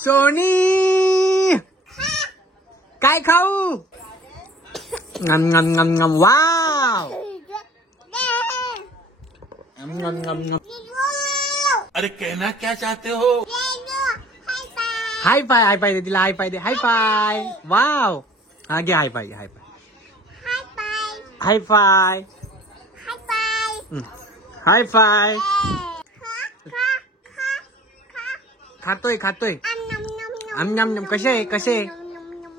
Sony काय खाऊ? नम नम नम नम वाव. नम नम नम नम. अरे कहना क्या चाहते हो? हाय फाय. हाय फाय दे तिला. हाय फाय दे. हाय फाय. वाव. हा घे हाय फाय. हाय फाय. हाय फाय. हाय फाय. खातोय खातोय. आम नम नम. कसे आहे कसे?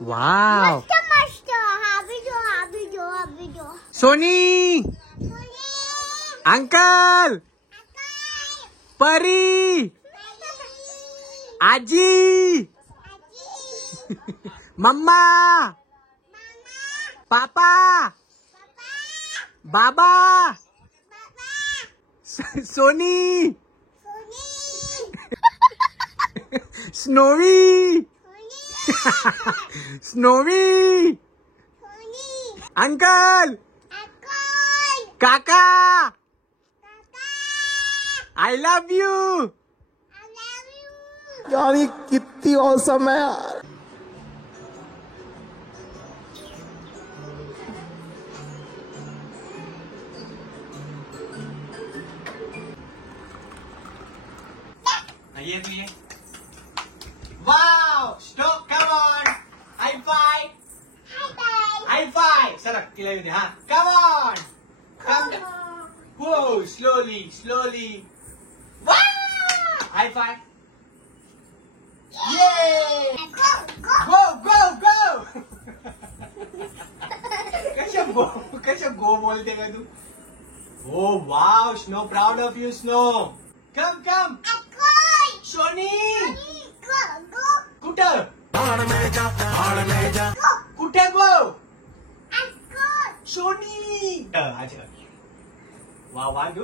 वाव. सोनी अंकल परी आजी मम्मा पापा बाबा सोनी स्नोवी स्नोवी अंकल काका आई लव यू. यार ये कितनी औसम है यार. ये wow. Stop. Come on. High five. High five. सरक तिला येऊ दे. हा कम ऑन. कम. हो स्लोली स्लोली. हाय फाय. ये गो गो गो. कशा गो बोलते का तू? Oh wow. Snow proud of you Snow. Come come. Soni कुठं? कुठे गो? सोनी. अच्छा वा वा दू.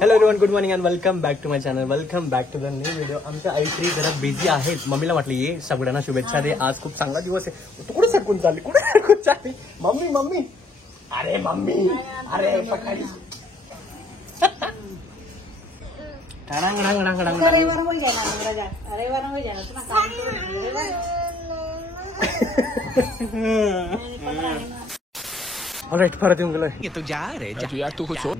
Hello everyone, good morning and welcome back to my channel. Welcome back to the new video. आमच्या आई जरा बिझी आहेत. मम्मीला म्हटलं ये सगळ्यांना शुभेच्छा दे. आज खूप चांगला दिवस आहे. तू कुठे सरकून चालली? कुठे सरकून चालली? Mummy mummy. अरे मम्मी. अरे सकाळी राईट. परत येऊन गेलोय.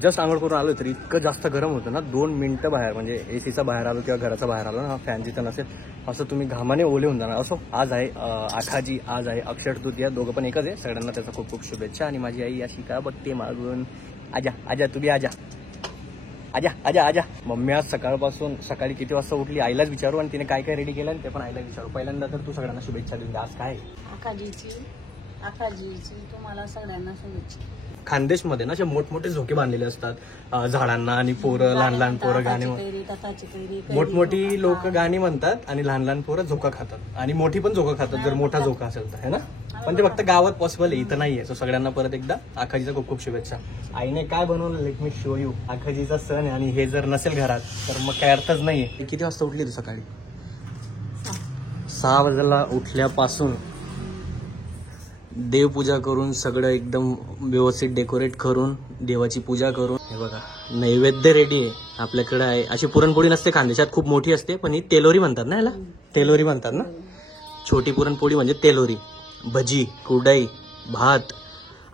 जस्ट आंघोळ करून आलो तरी इतकं जास्त गरम होतं ना. 2 मिनिटं बाहेर म्हणजे एसीचा बाहेर आलो किंवा घराचा बाहेर आलो ना, फॅन जिथं नसेल असं तुम्ही घामाने ओले होऊन जाणार. असो आज आहे आखाजी. आज आहे अक्षय तृतीया. दोघं पण एकच आहे. सगळ्यांना त्याचा खूप खूप शुभेच्छा. आणि माझी आई अशी का बघते मागून. आजा आजा तुम्ही आजा आजा आजा आजा. मम्मी आज सकाळपासून सकाळी किती वाजता उठली आईलाच विचारू आणि तिने काय काय रेडी केलं ते पण आईला विचारू. पहिल्यांदा तर तू सगळ्यांना शुभेच्छा देऊन. आज काय आकाजीची तुम्हाला सगळ्यांना शुभेच्छा. खानदेशमध्ये ना असे मोठमोठे झोके बांधलेले असतात झाडांना आणि पोरं लहान लहान पोरं गाणी मोठमोठी लोक गाणी म्हणतात आणि लहान लहान पोरं झोका खातात आणि मोठी पण झोका खातात जर मोठा झोका असेल तर, है ना. पण ते फक्त गावात पॉसिबल आहे, इथं नाहीये. सो सगळ्यांना परत एकदा आखाजीचा खूप खूप शुभेच्छा. आईने काय बनवलं लेट मी शो यू. आखाजीचा सण आहे आणि हे जर नसेल घरात तर मग काय अर्थच नाहीये. किती वाजता उठली तू सकाळी? 6 वाजता उठल्यापासून देवपूजा करून सगळं एकदम व्यवस्थित डेकोरेट करून देवाची पूजा करून हे बघा नैवेद्य रेडी आहे. आपल्याकडे आहे अशी पुरणपोळी नसते खानदेशात, खूप मोठी असते पण ही तेलोरी म्हणतात ना, याला तेलोरी म्हणतात ना. छोटी पुरणपोळी म्हणजे तेलोरी. भजी, कुरडई, भात,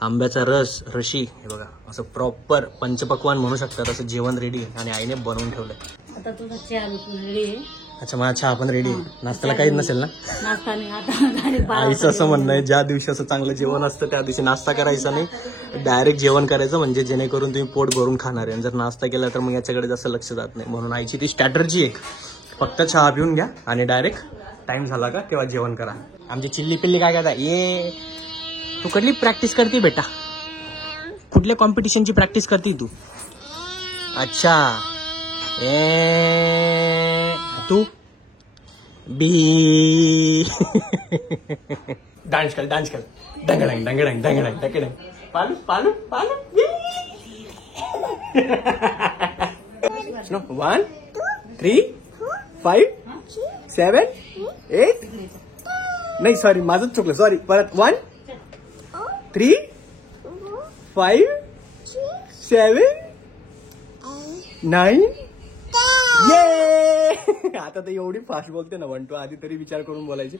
आंब्याचा रस, रशी, हे बघा असं प्रॉपर पंचपक्वान म्हणू शकतात असं जेवण रेडी आहे आणि आईने बनवून ठेवलंय. आता तुझा चहा रेडी आहे. अच्छा माझा चहा पण रेडी आहे. नाश्त्याला काही नसेल ना? नाश्ता नाही आता. आईचं असं म्हणणं आहे ज्या दिवशी असं चांगलं जेवण असतं त्या दिवशी नाश्ता करायचा नाही, डायरेक्ट जेवण करायचं म्हणजे जेणेकरून तुम्ही पोट भरून खाणार आहे. जर नाश्ता केला तर मग याच्याकडे जास्त लक्ष जात नाही. म्हणून आईची ती स्ट्रॅटर्जी एक फक्त चहा पिऊन घ्या आणि डायरेक्ट टाइम झाला का किंवा जेवण करा. आमची चिल्ली पिल्ली काय करता ये तू कुठली प्रॅक्टिस करते बेटा? कुठल्या कॉम्पिटिशनची प्रॅक्टिस करते तू? अच्छा ए तू बी डान्स कर डंगडंग डंगडंग डंगडंग डंगडंग पालू पालू पालू. 1 3 5 7 8 नाही सॉरी माझंच चुकलं सॉरी परत 1 3 5 7 9 ये आता तर एवढी फास्ट बोलते ना म्हणतो आधी तरी विचार करून बोलायची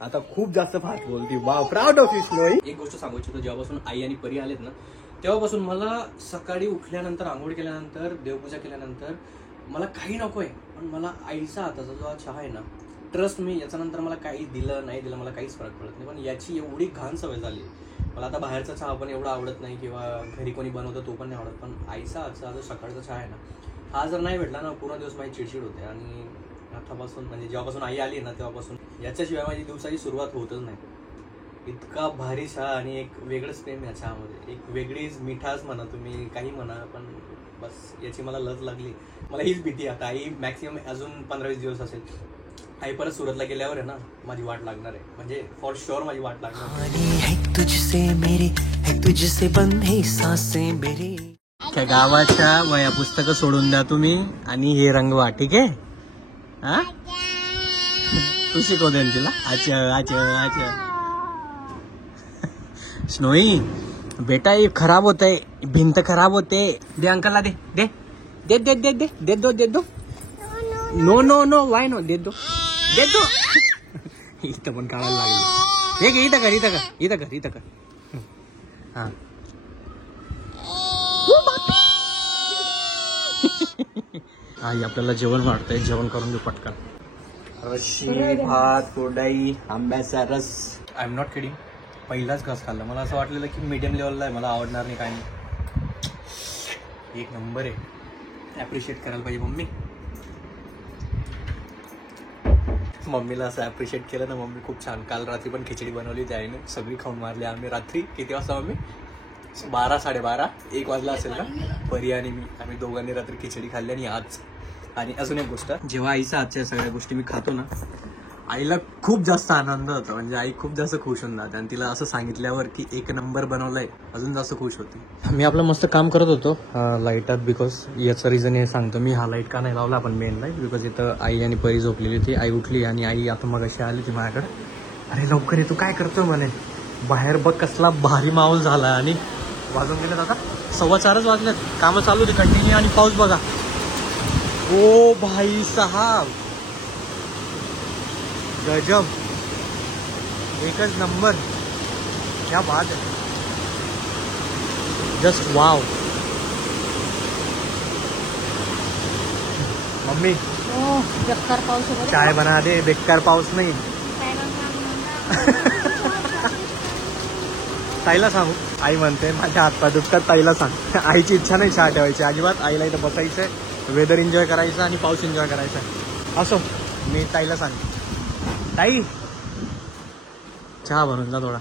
आता खूप जास्त फास्ट बोलती wow proud of you snowy. एक गोष्ट सांगू इच्छितो जेव्हापासून आई आणि परी आलेत ना तेव्हापासून मला सकाळी उठल्यानंतर आंघोळ केल्यानंतर देवपूजा केल्यानंतर मला काही नकोय पण मला आईचा हाताचा जो चहा आहे ना ट्रस्ट मी याच्यानंतर मला काही दिलं नाही दिलं मला काहीच फरक पडत नाही पण याची एवढी घाण सवय झाली मला आता बाहेरचा चहा पण एवढा आवडत नाही किंवा घरी कोणी बनवतं तो पण नाही आवडत पण आईचा हातचा जो सकाळचा चहा आहे ना हा जर नाही भेटला ना पूर्ण दिवस माझी चिडचिड होते आणि आतापासून म्हणजे जेव्हापासून आई आली ना तेव्हापासून याच्याशिवाय माझी दिवसाची सुरुवात होतच नाही. इतका भारी चहा आणि एक वेगळंच प्रेम या चहामध्ये एक वेगळीच मिठास म्हणा तुम्ही काही म्हणा पण बस याची मला लज लागली. मला हीच भीती आता आई मॅक्सिमम अजून 15-20 दिवस असेल आई परत सुरतला गेल्यावर आहे ना माझी वाट लागणार आहे म्हणजे फॉर शुअर माझी वाट लागणार. तुझसे बंधे सांसें मेरी त्या गावाच्या वया पुस्तकं सोडून द्या तुम्ही आणि हे रंगवा ठीक आहे. हा तू शिकवते तिला अच्छा अच्छा अच्छा. स्नोई बेटा ये खराब होता है भिंत खराब होते दे अंकलला दे दे दे दे दे दे दे दो दे दो no no no why no दे दो दे दो. इथं पण काढायला लागली हे इथं कर इथं कर इथं कर इथं कर. हा आई आपल्याला जेवण वाढतंय जेवण करून देऊ पटकन. रशी भात कोरडाई आंब्याचा रस. आय एम नॉट किडिंग पहिलाच घास खाल्ला मला असं वाटलेलं की मीडियम लेवलला आहे मला आवडणार नाही काय नाही. एक नंबर आहे ॲप्रिशिएट करायला पाहिजे मम्मी. मम्मीला असं ॲप्रिशिएट केलं ना मम्मी खूप छान. काल रात्री पण खिचडी बनवली होती आईने सगळी खाऊन मारली आम्ही. रात्री किती वाजता मम्मी 12-12:30 1 वाजला असेल ना परी आणि मी आम्ही दोघांनी रात्री खिचडी खाल्ली. आणि आज आणि अजून एक गोष्ट जेव्हा आईच्या हातच्या सगळ्या गोष्टी मी खातो ना आईला खूप जास्त आनंद होतो म्हणजे आई खूप जास्त खुश होऊन जाते आणि तिला असं सांगितल्यावर की 1 नंबर बनवलाय अजून जास्त खुश होती. मी आपलं मस्त काम करत होतो लाईटात बिकॉज याचं रिझन हे सांगतो मी. हा लाईट का नाही लावला आपण मेन लाईट बिकॉज इथं आई आणि परी झोपलेली होती. आई उठली आणि आई आता मग अशी आली ती माझ्याकडे अरे लवकर ये तू काय करतोय म्हणे बाहेर बघ कसला भारी माहोल झाला. आणि वाजून गेलेत आता 4:15 वाजलेत कामं चालू होती कंटिन्यू आणि पाऊस बघा ओ भाई साहब गजब एकच नंबर क्या बात है जस्ट वाव. मम्मी बेकार पाऊस आहे बरं. चाय बना दे बेकार पाऊस नाही. ताईला सांगू आई म्हणते माझ्या हातपाय दुखतात ताईला सांग. आईची इच्छा नाही चहा ठेवायची अजिबात. आईला इथं बसायचंय वेदर एन्जॉय करायचं आणि पाऊस एन्जॉय करायचा. असो मी ताईला सांग ताई चहा बनवून जा थोडा.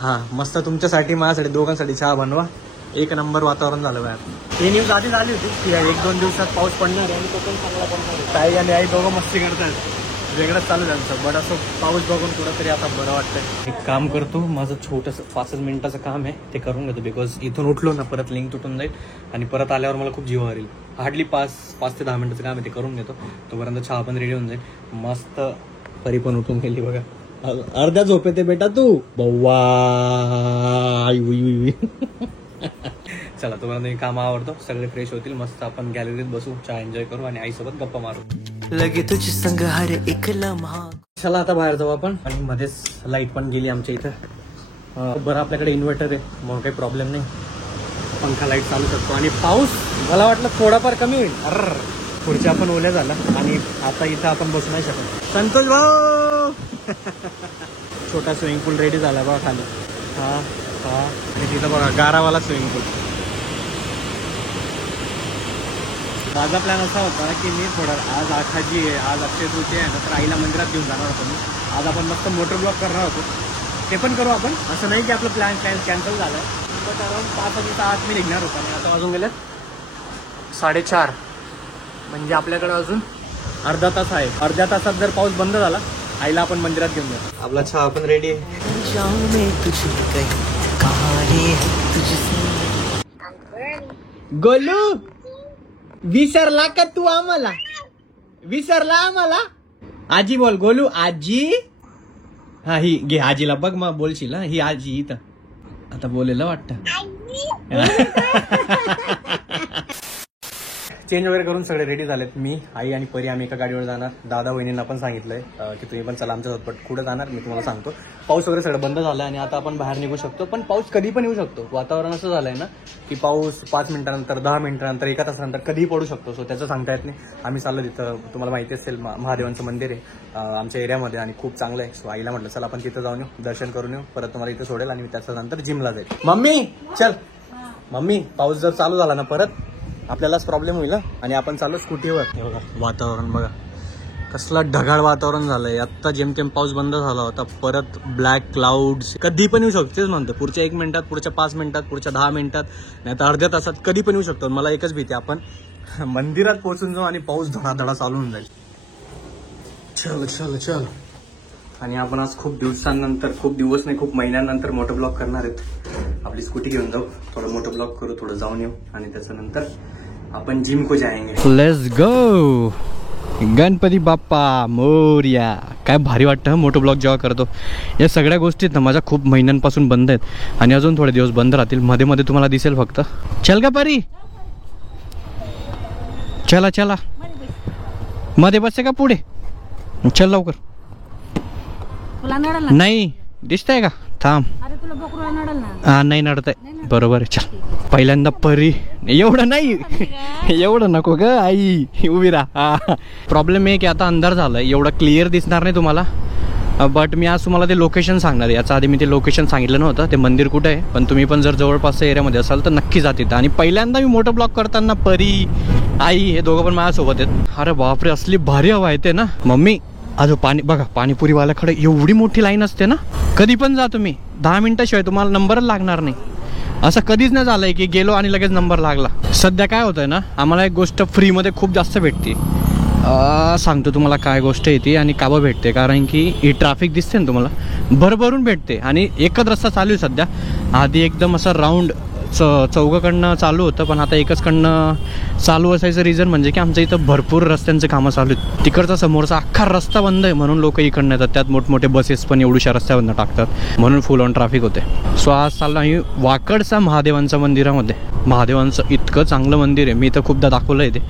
हा मस्त तुमच्यासाठी माझ्यासाठी दोघांसाठी चहा बनवा. 1 नंबर वातावरण झालं बाहेर. ही न्यूज आधीच आली होती की 1-2 दिवसात पाऊस पडणार आहे आणि तो पण चांगला पडणार आहे. ताई आणि आई दोघं मस्ती करतात वेगळंच चालू झालं बट असं पाऊस बघून कुठंतरी आता बरं वाटतंय. एक काम करतो माझं छोटंसं 5 मिनिटाचं काम आहे ते करून घेतो बिकॉज इथून उठलो ना परत लिंक तुटून जाईल आणि परत आल्यावर मला खूप जीवावर येईल. हार्डली 5 ते 10 मिनिटाचं काम आहे ते करून घेतो तोपर्यंत चहा पण रेडी होऊन जाईल. मस्त परी पण उठून गेली बघा अर्ध्या झोपेते बेटा तू बव्वा. चला तोपर्यंत मी काम आवडतो सगळे फ्रेश होतील मस्त आपण गॅलरीत बसू चहा एन्जॉय करू आणि आईसोबत गप्पा मारू. लगे तुझे संग हर एक लम्हा. चला आता बाहेर जाऊ आपण. आणि मध्येच लाईट पण गेली आमच्या इथं. बरं आपल्याकडे इन्व्हर्टर आहे मग काही प्रॉब्लेम नाही पंखा लाईट चालू शकतो. आणि पाऊस मला वाटलं थोडाफार कमी होईल. अर पुढच्या आपण ओल्या झाला आणि आता इथं आपण बसू नाही शकत. संतोष भाऊ छोटा स्विमिंग पूल रेडी झाला बघा खाली. हा हा आणि तिथं बघा गारावाला स्विमिंग पूल. माझा प्लॅन असा होता की मी थोडा आज आखाजी आहे आज अक्षय तृतीया आहे ना तर आईला मंदिरात घेऊन जाणार होतो मी. आज आपण मस्त मोटर ब्लॉक करणार होतो ते पण करू आपण. असं नाही की आपलं प्लॅन कॅन्सल झालं बट अराउंड 5 वाजता आत मी निघणार होता आणि आता वाजून गेल्यात 4:30 म्हणजे आपल्याकडे अजून अर्धा तास आहे. अर्ध्या तासात जर पाऊस बंद झाला आईला आपण मंदिरात घेऊन जाऊ. आपला चहा पण रेडी आहे. गोलू विसरला का तू आम्हाला? विसरला आम्हाला? आजी बोल, गोलू आजी. हा ही घे आजीला बघ, मग बोलशील. ही आजी इथं आता बोलेलं वाटतं. चेंज वगैरे करून सगळे रेडी झालेत. मी, आई आणि परी आम्ही एका गाडीवर जाणार. दादा वहिनींना पण सांगितलंय की तुम्ही पण चला आमच्यासोबत. पण कुठे जाणार मी तुम्हाला सांगतो. पाऊस वगैरे सगळं बंद झालं आणि आता आपण बाहेर निघू शकतो. पण पाऊस कधी पण येऊ शकतो. वातावरण असं झालंय ना की पाऊस 5 मिनिटानंतर, 10 मिनिटानंतर, 1 तासानंतर कधीही पडू शकतो. सो त्याचं सांगता येत नाही. आम्ही चाललो तिथं, तुम्हाला माहिती असेल महादेवांचं मंदिर आहे आमच्या एरियामध्ये आणि खूप चांगलं आहे. सो आईला म्हटलं चला आपण तिथं जाऊन येऊ, दर्शन करून येऊ, परत तुम्हाला इथं सोडेल आणि त्याच्यानंतर जिमला जाईल. मम्मी चल. मम्मी पाऊस जर चालू झाला ना परत आपल्यालाच प्रॉब्लेम होईल. आणि आपण चालू स्कूटीवर. हे बघा वातावरण बघा कसला ढगाळ वातावरण झालंय. आत्ता जेमतेम पाऊस बंद झाला होता. परत ब्लॅक क्लाउड्स कधी पण येऊ शकतो. तेच म्हणतो पुढच्या 1 मिनिटात, पुढच्या 5 मिनिटात, पुढच्या 10 मिनिटात, नाही तर अर्ध्या तासात कधी पण येऊ शकतो. मला एकच भीती, आपण मंदिरात पोहोचून जाऊ आणि पाऊस धडाधडा चालू होऊन जाईल. चल चल चल. आणि आपण आज खूप दिवसांनंतर, खूप दिवस नाही खूप महिन्यानंतर मोटो ब्लॉग करणार आहेत. आपली स्कूटी घेऊन जाऊ, थोडं मोटो ब्लॉग करू, थोडं जाऊन येऊ आणि त्याच्यानंतर आपण जिम को जाएंगे. Let's go. गणपती बाप्पा मोरया. काय भारी वाटतं मोटो ब्लॉग जेव्हा करतो. या सगळ्या गोष्टीत ना माझ्या खूप महिन्यांपासून बंद आहेत आणि अजून थोडे दिवस बंद राहतील. मध्ये मध्ये तुम्हाला दिसेल फक्त. चल का परी, चला चला. मध्ये बसते का पुढे? चल लवकर. नाही दिसतंय का? थांब. हा नाही नडत आहे. बरोबर आहे. चल. पहिल्यांदा परी. एवढं नाही, एवढं नको ग आई, उभी राहा. प्रॉब्लेम आहे की आता अंधार झालाय, एवढं क्लिअर दिसणार नाही तुम्हाला. बट मी आज तुम्हाला ते लोकेशन सांगणार. याच्या आधी मी ते लोकेशन सांगितलं नव्हतं, ते मंदिर कुठं आहे. पण तुम्ही पण जर जवळपासच्या एरियामध्ये असाल तर नक्की जा तिथं. आणि पहिल्यांदा मी मोठं ब्लॉग करताना परी, आई हे दोघं पण माझ्यासोबत आहेत. अरे बापरे असली भारी हवा येते ना. मम्मी अजून पाणी बघा, पाणीपुरीवाल्याकडे एवढी मोठी लाईन असते ना. कधी पण जा तुम्ही, 10 मिनिटाशिवाय तुम्हाला नंबरच लागणार नाही. असं कधीच नाही झालंय की गेलो आणि लगेच नंबर लागला. सध्या काय होतंय ना, आम्हाला एक गोष्ट फ्रीमध्ये खूप जास्त भेटते. सांगतो तुम्हाला काय गोष्ट येते आणि का बरं भेटते. कारण की ही ट्रॅफिक दिसते ना तुम्हाला, भरभरून भेटते. आणि एकच रस्ता चालू आहे सध्या. आधी एकदम असं राऊंड चौकाकडनं चालू होतं, पण आता एकचकडनं चालू असायचं. रिझन म्हणजे की आमच्या इथं भरपूर रस्त्यांचं कामं चालू आहेत. तिकडचा समोरचा अख्खा रस्ता बंद आहे, म्हणून लोक इकडनं येतात. त्यात मोठमोठे बसेस पण एवढ्या रस्त्यावरनं टाकतात, म्हणून फुल ऑन ट्रॅफिक होते. सो आज चाललो आम्ही वाकडचा महादेवांच्या मंदिरामध्ये. महादेवांचं इतकं चांगलं मंदिर आहे, मी तर खूपदा दाखवलं आहे ते.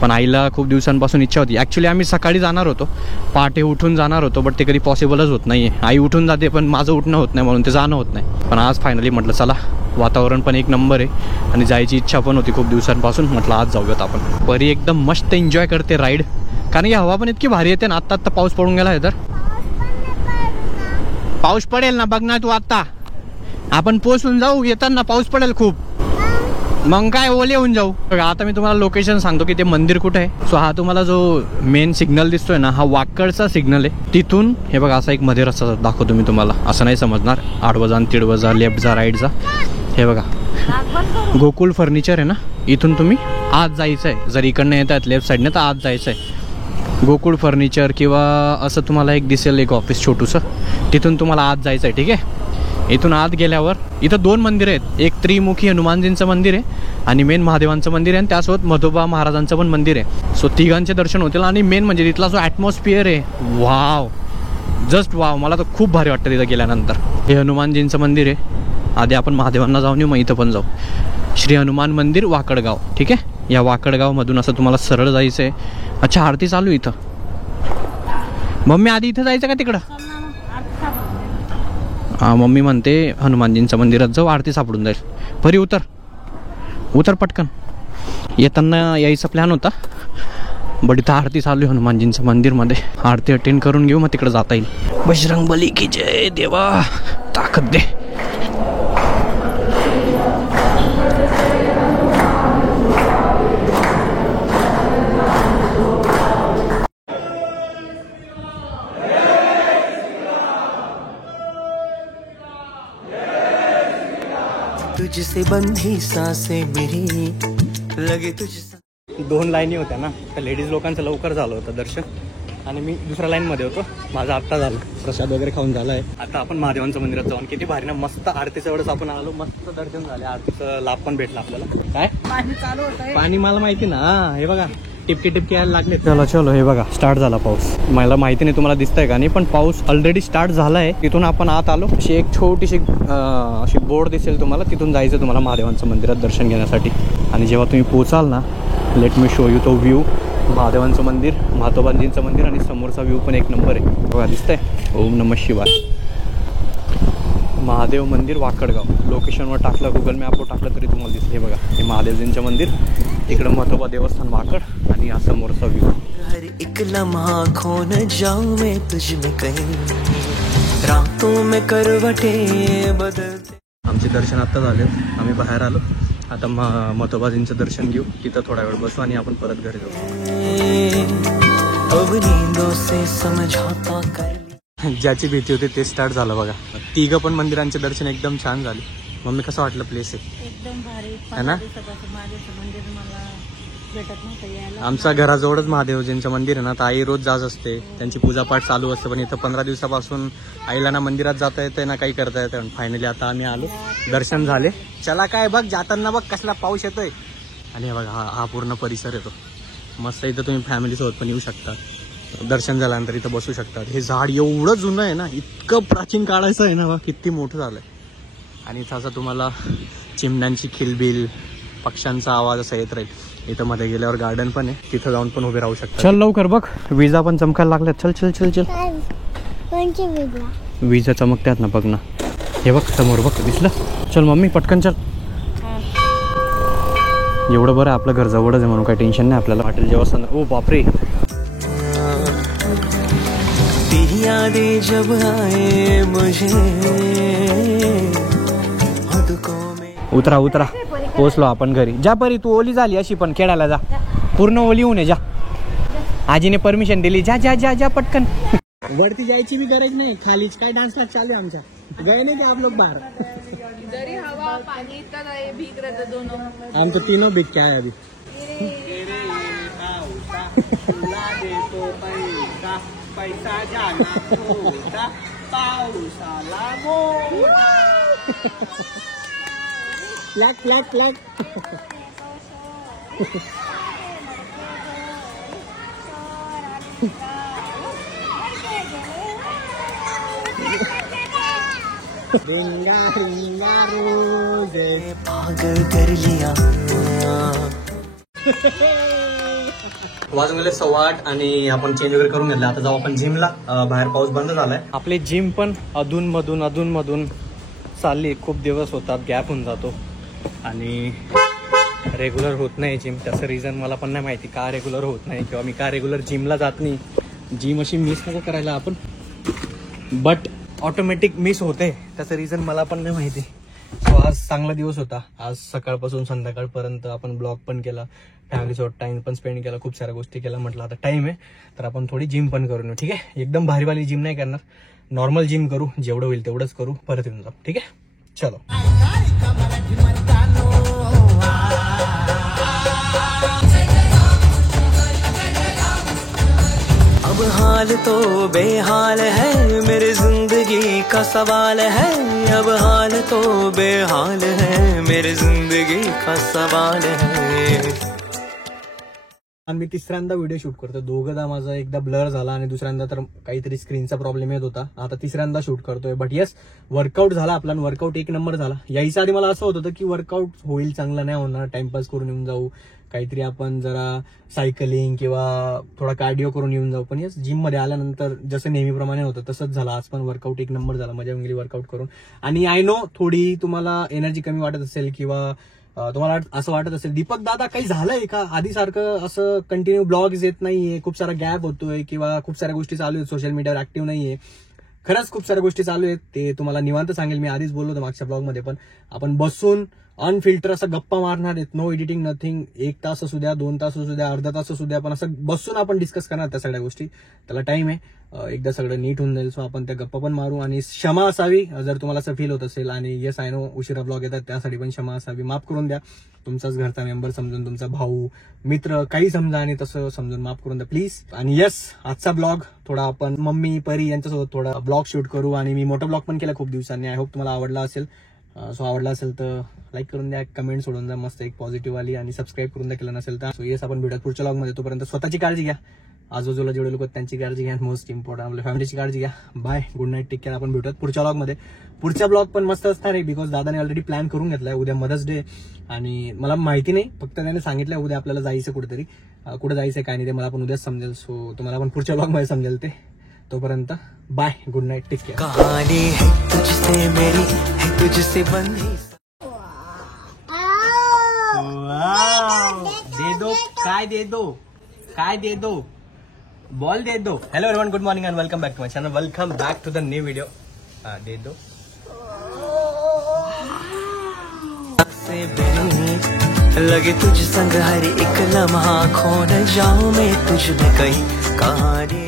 पण आईला खूप दिवसांपासून इच्छा होती. ॲक्च्युली आम्ही सकाळी जाणार होतो, पहाटे उठून जाणार होतो, बट ते कधी पॉसिबलच होत नाही आहे. आई उठून जाते पण माझं उठणं होत नाही, म्हणून ते जाणं होत नाही. पण आज फायनली म्हटलं चला, वातावरण पण एक नंबर आहे आणि जायची इच्छा पण होती खूप दिवसांपासून. म्हटलं आज जाऊयात आपण. परी एकदम मस्त एन्जॉय करते राईड, कारण की हवा पण इतकी भारी येते ना. आत्ता पाऊस पडून गेला आहे तर पाऊस पडेल ना, बघ ना तू. आत्ता आपण पोचून जाऊ, येताना पाऊस पडेल खूप, मग काय ओले होऊन जाऊ. आता मी तुम्हाला लोकेशन सांगतो की ते मंदिर कुठे आहे. सो हा तुम्हाला जो मेन सिग्नल दिसतोय ना, हा वाकडचा सिग्नल आहे. तिथून हे बघा असा एक मध्ये रस्ता दाखवतो मी तुम्हाला. असं नाही समजणार, आडवं जा, तिडवं जा, लेफ्ट जा, राईट जा. हे बघा गोकुल फर्निचर आहे ना, इथून तुम्ही आत जायचं आहे. जर इकडनं येत आहेत लेफ्ट साईडने तर आत जायचं आहे. गोकुळ फर्निचर किंवा असं तुम्हाला एक दिसेल एक ऑफिस छोटूसं, तिथून तुम्हाला आत जायचं आहे. ठीक आहे. इथून आत गेल्यावर इथं 2 मंदिरं आहेत. एक त्रिमुखी हनुमानजींचं मंदिर आहे आणि मेन महादेवांचं मंदिर आहे. आणि त्यासोबत मधोबा महाराजांचं पण मंदिर आहे. सो तिघांचे दर्शन होतील. आणि मेन म्हणजे तिथला जो ॲटमॉस्फिअर आहे, वाव, जस्ट वाव. मला तर खूप भारी वाटतं तिथं गेल्यानंतर. हे हनुमानजींचं मंदिर आहे. आधी आपण महादेवांना जाऊन येऊ, मग इथं पण जाऊ. श्री हनुमान मंदिर वाकडगाव. ठीक आहे. या वाकडगावमधून असं तुम्हाला सरळ जायचं आहे. अच्छा आरती चालू इथं. मम्मी आधी इथं जायचं का तिकडं? हां मम्मी म्हणते हनुमानजींच्या मंदिरात जाऊ, आरती सापडून जाईल. परी उतर, उतर पटकन. येताना यायचा प्लॅन होता, बट इथं आरती चालू आहे हनुमानजींच्या मंदिरमध्ये. आरती अटेंड करून घेऊ, मग तिकडे जाता येईल. बजरंगबली की जय. देवा ताकद दे. तुझसे बंधी सांसें मेरी लगे तुझसे. 2 लाईनी होत्या ना, तर लेडीज लोकांचं लवकर झालं होतं दर्शन. आणि मी दुसऱ्या लाईनमध्ये होतो. माझा आत्ता झालं, प्रसाद वगैरे खाऊन झाला आहे. आता आपण महादेवांच्या मंदिरात जाऊन किती भारी ना, मस्त आरतीच्या वेळेस आपण आलो, मस्त दर्शन झाले, आरतीचं लाभ पण भेटला आपल्याला. काय पाणी चालू होतं. पाणी मला माहिती ना, हे बघा टिपकी टिपकी यायला लागले. चलो चलो, हे बघा स्टार्ट झाला पाऊस. मला माहिती नाही तुम्हाला दिसतंय का नाही, पण पाऊस ऑलरेडी स्टार्ट झाला आहे. तिथून आपण आत आलो. अशी एक छोटीशी अशी बोर्ड दिसेल तुम्हाला, तिथून जायचं तुम्हाला महादेवांचं मंदिरात दर्शन घेण्यासाठी. आणि जेव्हा तुम्ही पोचाल ना, लेट मी शो यू तो व्ह्यू. महादेवांचं मंदिर, म्हातोबांजींचं मंदिर आणि समोरचा व्ह्यू पण एक नंबर आहे. बघा दिसतंय, ओम नमः शिवाय. महादेव मंदिर वाकडगाव लोकेशनवर टाकलं, गुगल मॅपवर टाकलं तरी तुम्हाला दिसतं. हे बघा, हे महादेवजींचं मंदिर, इकडं म्हातोबा देवस्थान वाकड आणि हा समोरचा व्ह्यू. हर एक लम्हा खो न जाऊं मैं तुझ में कहीं, रातों में करवटे बदलते. आमचे दर्शन आत्ता झालेत, आम्ही बाहेर आलो. आता म्हातोबाजींचं दर्शन घेऊ, तिथं थोडा वेळ बसू आणि आपण परत घरी जाऊ. अब नींदों से समझौता कर. ज्याची भीती होती ते स्टार्ट झालं बघा. तिघं पण मंदिरांचे दर्शन एकदम छान झाले. मम्मी कसं वाटलं प्लेस आहे? एकदम भारी. है ना? महादेवचं मंदिर मला भेटत नव्हतं यायला. आमच्या घराजवळच महादेवजींचं मंदिर आहे ना, तर आई रोज जात असते, त्यांची पूजापाठ चालू असते. पण इथं 15 दिवसापासून आईला ना मंदिरात जाता येते ना काही करता येतं. फायनली आता आम्ही आलो, दर्शन झाले. चला काय बघ, जाताना बघ कसला पाऊस येतोय. आणि हे बघा, हा पूर्ण परिसर येतो मस्त. इथं तुम्ही फॅमिलीसोबत पण येऊ शकता. दर्शन झाल्यानंतर इथं बसू शकतात. हे झाड एवढं जुनं आहे ना, इतकं प्राचीन काळाचं आहे ना, बघ किती मोठं झालंय. आणि इथं असं तुम्हाला चिमण्यांची खिलबिल, पक्ष्यांचा आवाज असा येत राहील. इथं मध्ये गेल्यावर गार्डन पण आहे, तिथं जाऊन पण उभे राहू शकता. चल लवकर बघ, विजा पण चमकायला लागल्यात. चल चल चल चल, विजा चमकतात ना, बघ ना. हे बघ समोर, बघ दिसलं. चल मम्मी पटकन चल. एवढं बरं आपलं घर जवळच आहे म्हणून काही टेन्शन नाही आपल्याला. वाटेल जेव्हा ओ बापरे, तेरी यादें जब आए मुझे उतरा उतरा, पोचलो आपण घरी. जा परी, तू ओली झाली अशी, पण खेळायला जा, पूर्ण ओली होऊन जा. आजीने परमिशन दिली, जा जा जा जा पटकन. वरती जायची भी गरज नाही, खालीच काय डान्स क्लास चालू आहे आमच्या. गए नाही ते आप लोग बाहर. जरी हवा पाणी इतना भीग रहे थे दोनों. आमचं तीनों भीग क्या है अभी. पैसा जाना होता पावसाला मोठा. Flag flag flag. रिंगा रिंगा रोजे पागल कर लिया. वाजून गेले 8:15 आणि आपण चेंज वगैरे करून घेतलं. आता जाऊ आपण जिमला. बाहेर पाऊस बंद झालाय. आपली जिम पण अधून मधून चालली. खूप दिवस होतात, गॅप होऊन जातो आणि रेग्युलर होत नाही जिम. त्याचं रिझन मला पण नाही माहिती, का रेग्युलर होत नाही किंवा मी का रेग्युलर जिमला जात नाही. जिम अशी मिस नको करायला आपण, बट ऑटोमॅटिक मिस होते. त्याचं रिझन मला पण नाही माहिती. सो आज चांगला दिवस होता. आज सकाळपासून संध्याकाळपर्यंत आपण ब्लॉग पण केला, फॅमिलीसोबत टाइम पण स्पेंड केला, खूप साऱ्या गोष्टी केल्या. म्हटलं आता टाइम आहे तर आपण थोडी जिम पण करू. ठीक आहे, एकदम भारीवाली जिम नाही करणार, नॉर्मल जिम करू. जेवढं होईल तेवढंच करू, परत येऊन जाऊ. ठीक आहे, चलो. अब हाल तो बेहाल है, मेरी जिंदगी का सवाल है. अब हाल तो बेहाल है, मेरी जिंदगी का सवाल है. आणि मी तिसऱ्यांदा व्हिडिओ शूट करतो. दोघंदा माझा एकदा ब्लर झाला आणि दुसऱ्यांदा तर काहीतरी स्क्रीनचा प्रॉब्लेम येत होता. आता तिसऱ्यांदा शूट करतोय. बट येस, वर्कआउट झाला आपला. वर्कआउट एक नंबर झाला. यायच्या आधी मला असं होत होतं की वर्कआउट होईल, चांगला नाही होणार, टाइमपास करून येऊन जाऊ, काहीतरी आपण जरा सायकलिंग किंवा थोडा कार्डिओ करून येऊन जाऊ. पण येस, जिम मध्ये आल्यानंतर जसं नेहमीप्रमाणे होतं तसंच झालं. आज पण वर्कआउट एक नंबर झाला, मजा येऊन गेली वर्कआउट करून. आणि आय नो थोडी तुम्हाला एनर्जी कमी वाटत असेल किंवा तुम्हाला असं वाटत असेल दीपक दादा काही झालंय का, आधी सारखं असं कंटिन्यू ब्लॉग्स येत नाहीये, खूप सारा गॅप होतोय किंवा खूप साऱ्या गोष्टी चालू आहेत, सोशल मीडियावर ऍक्टिव्ह नाहीये. खरंच खूप साऱ्या गोष्टी चालू आहेत, ते तुम्हाला निवांत सांगेल. मी आधीच बोललो होतो मागच्या ब्लॉगमध्ये पण. आपण बसून अनफिल्टर असं गप्पा मारणार आहेत, नो एडिटिंग नथिंग. 1 तास असू द्या, 2 तास असू द्या, अर्धा तास असू द्या, पण असं बसून आपण डिस्कस करणार त्या सगळ्या गोष्टी. त्याला टाइम आहे, एकदा सगळं नीट होऊन जाईल. सो आपण त्या गप्पा पण मारू आणि क्षमा असावी जर तुम्हाला असं फील होत असेल. आणि येस आय नो उशिरा ब्लॉग येतात, त्यासाठी पण क्षमा असावी. माफ करून द्या. तुमचाच घरचा मेंबर समजून, तुमचा भाऊ मित्र काही समजा आणि तसं समजून माफ करून द्या प्लीज. आणि येस, आजचा ब्लॉग थोडा आपण मम्मी परी यांच्यासोबत थोडा ब्लॉग शूट करू. आणि मी मोठा ब्लॉग पण केला खूप दिवसांनी. आय होप तुम्हाला आवडला असेल. सो आवडला असेल तर लाईक करून द्या, कमेंट सोडून द्या मस्त एक पॉझिटिव्ह वाली, आणि सबस्क्राईब करून द्या केलं नसेल तर. सो येस, आपण भेटत पुढच्या ब्लॉग मध्ये. तोपर्यंत स्वतःची काळजी घ्या, आजूबाजूला जेवढे लोक त्यांची काळजी घ्या, मोस्ट इम्पॉर्टंट आपल्या फॅमिलीची काळजी घ्या. Bye, good night, take care. आपण भेटत पुढच्या ब्लॉग मध्ये. पुढचा ब्लॉग पण मस्त असणार आहे, बिकॉज दादाने ऑलरेडी प्लॅन करून घेतलाय. उद्या मदर्स डे आणि मला माहिती नाही, फक्त त्याने सांगितलं उद्या आपल्याला जायचं कुठेतरी. कुठे जायचंय काय नाही ते मला पण उद्याच समजेल. सो तुम्हाला पण पुढच्या ब्लॉग मध्ये समजेल ते. तोपर्यंत bye, good night, take care. कहानी है तुझसे मेरी, है तुझसे बंधी. दे दो, काय दे दो, काय दे दो, बॉल दे दो. Hello everyone, good morning and welcome back to my channel. Welcome back to the new video. दे दो. लगे तुझ संग हर एक लम्हा, खो न जाऊं मैं तुझ में कहीं. कहानी